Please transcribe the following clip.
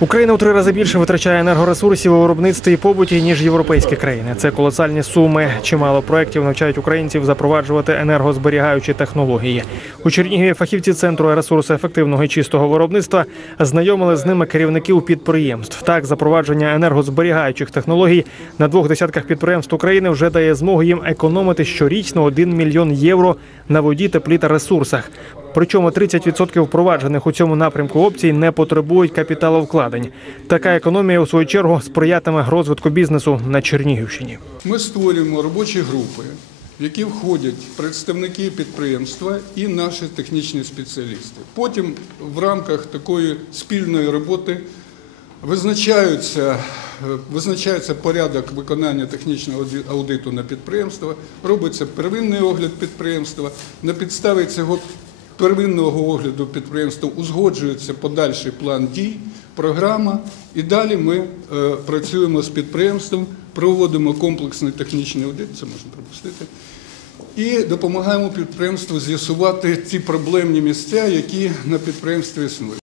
Україна у три рази більше витрачає енергоресурсів у виробництві і побуті ніж європейські країни. Це колосальні суми. Чимало проєктів навчають українців запроваджувати енергозберігаючі технології. У Чернігові фахівці центру ресурсоефективного і чистого виробництва знайомили з ними керівників підприємств. Так, запровадження енергозберігаючих технологій на двох десятках підприємств України вже дає змогу їм економити щорічно 1 мільйон євро на воді, теплі та ресурсах. Причому 30% впроваджених у цьому напрямку опцій не потребують капіталовкладень. Така економія, у свою чергу, сприятиме розвитку бізнесу на Чернігівщині. Ми створюємо робочі групи, в які входять представники підприємства і наші технічні спеціалісти. Потім в рамках такої спільної роботи визначаються, е, визначається порядок виконання технічного ауди- аудиту на підприємство, робиться первинний огляд підприємства. На підставі цього первинного огляду підприємства узгоджується подальший план дій, програма, і далі ми е, працюємо з підприємством, проводимо комплексний технічний аудит, це можна пропустити, і допомагаємо підприємству з'ясувати ті проблемні місця, які на підприємстві існують.